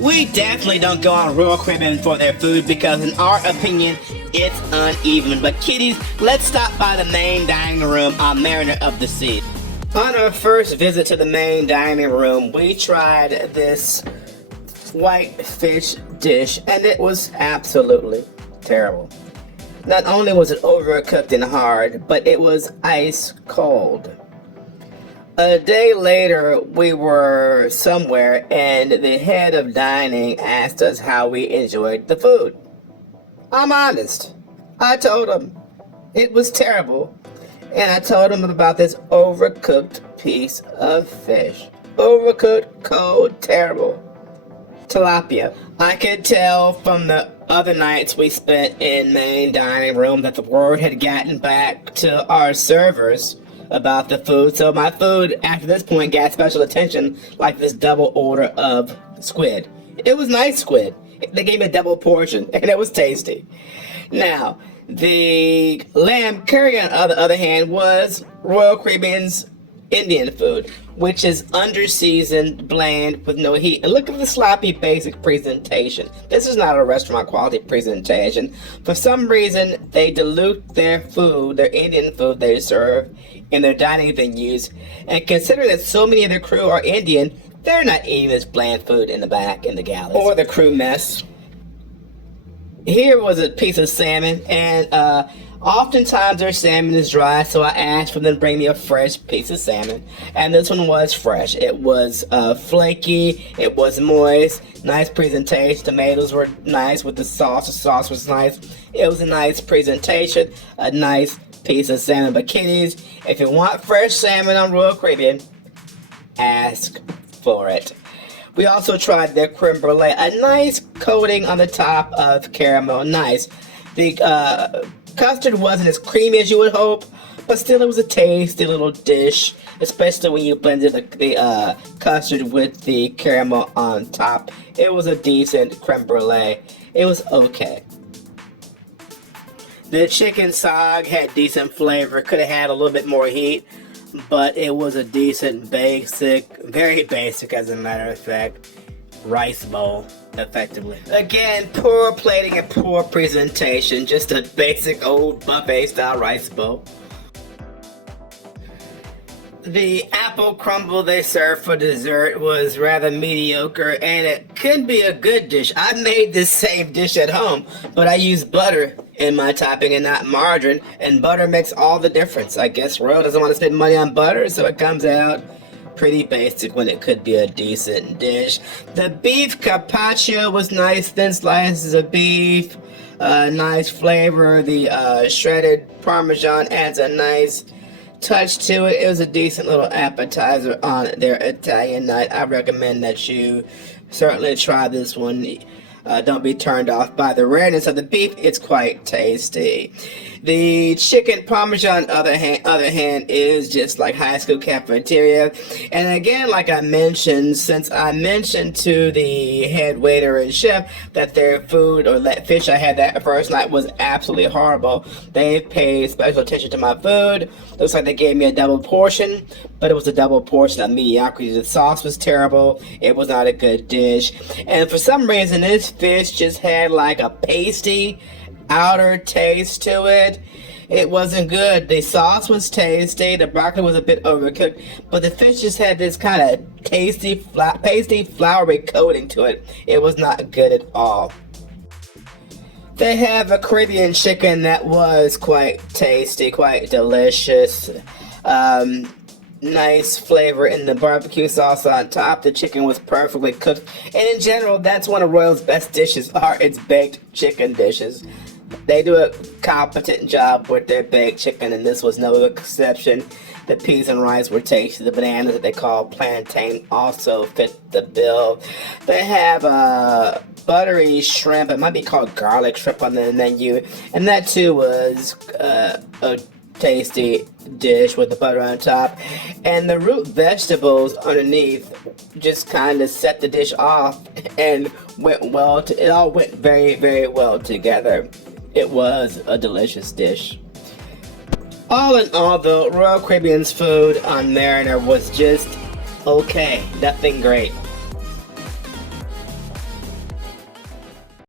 We definitely don't go on Royal Caribbean for their food because in our opinion, it's uneven. But kiddies, let's stop by the main dining room on Mariner of the Sea. On our first visit to the main dining room, we tried this white fish dish and it was absolutely terrible. Not only was it overcooked and hard, but it was ice cold. A day later, we were somewhere and the head of dining asked us how we enjoyed the food. I'm honest. I told him it was terrible. And I told him about this overcooked piece of fish. Overcooked, cold, terrible. Tilapia. I could tell from the other nights we spent in main dining room that the word had gotten back to our servers about the food. So my food after this point got special attention, like this double order of squid. It was nice squid. They gave me a double portion and it was tasty. Now, the lamb curry, on the other hand, was Royal Caribbean's Indian food, which is under-seasoned, bland, with no heat. And look at the sloppy, basic presentation. This is not a restaurant quality presentation. For some reason, they dilute their food, their Indian food they serve in their dining venues. And considering that so many of their crew are Indian, they're not eating this bland food in the back, in the galleys. Or the crew mess. Here was a piece of salmon, and oftentimes their salmon is dry, so I asked for them to bring me a fresh piece of salmon. And this one was fresh. It was flaky, it was moist, nice presentation. Tomatoes were nice with the sauce was nice. It was a nice presentation, a nice piece of salmon. But kiddies, if you want fresh salmon on Royal Caribbean, ask for it. We also tried their creme brulee, a nice coating on the top of caramel, nice. The custard wasn't as creamy as you would hope, but still it was a tasty little dish, especially when you blended the custard with the caramel on top. It was a decent creme brulee. It was okay. The chicken sog had decent flavor, could have had a little bit more heat, but it was a decent, basic, very basic as a matter of fact, rice bowl, effectively. Again, poor plating and poor presentation, just a basic old buffet style rice bowl. The apple crumble they served for dessert was rather mediocre, and it could be a good dish. I made this same dish at home, but I used butter in my topping and not margarine, and butter makes all the difference. I guess Royal doesn't want to spend money on butter, so it comes out pretty basic when it could be a decent dish. The beef carpaccio was nice, thin slices of beef, nice flavor. The shredded Parmesan adds a nice touch to it. It was a decent little appetizer on their Italian night. I recommend that you certainly try this one. Don't be turned off by the rareness of the beef. It's quite tasty. The chicken Parmesan, other hand, is just like high school cafeteria. And again, like I mentioned, since I mentioned to the head waiter and chef that their food, or that fish I had that first night, was absolutely horrible, they paid special attention to my food. Looks like they gave me a double portion, but it was a double portion of mediocrity. The sauce was terrible. It was not a good dish. And for some reason, this fish just had like a pasty outer taste to it. It wasn't good. The sauce was tasty. The broccoli was a bit overcooked, but the fish just had this kind of pasty, floury coating to it. It was not good at all. They have a Caribbean chicken that was quite tasty, quite delicious. Nice flavor in the barbecue sauce on top. The chicken was perfectly cooked. And in general, that's one of Royal's best dishes, are its baked chicken dishes. They do a competent job with their baked chicken, and this was no exception. The peas and rice were tasty. The bananas that they call plantain also fit the bill. They have buttery shrimp. It might be called garlic shrimp on the menu. And that too was a tasty dish with the butter on top. And the root vegetables underneath just kind of set the dish off and went well. It all went very, very well together. It was a delicious dish. All in all, though, Royal Caribbean's food on Mariner was just okay, nothing great.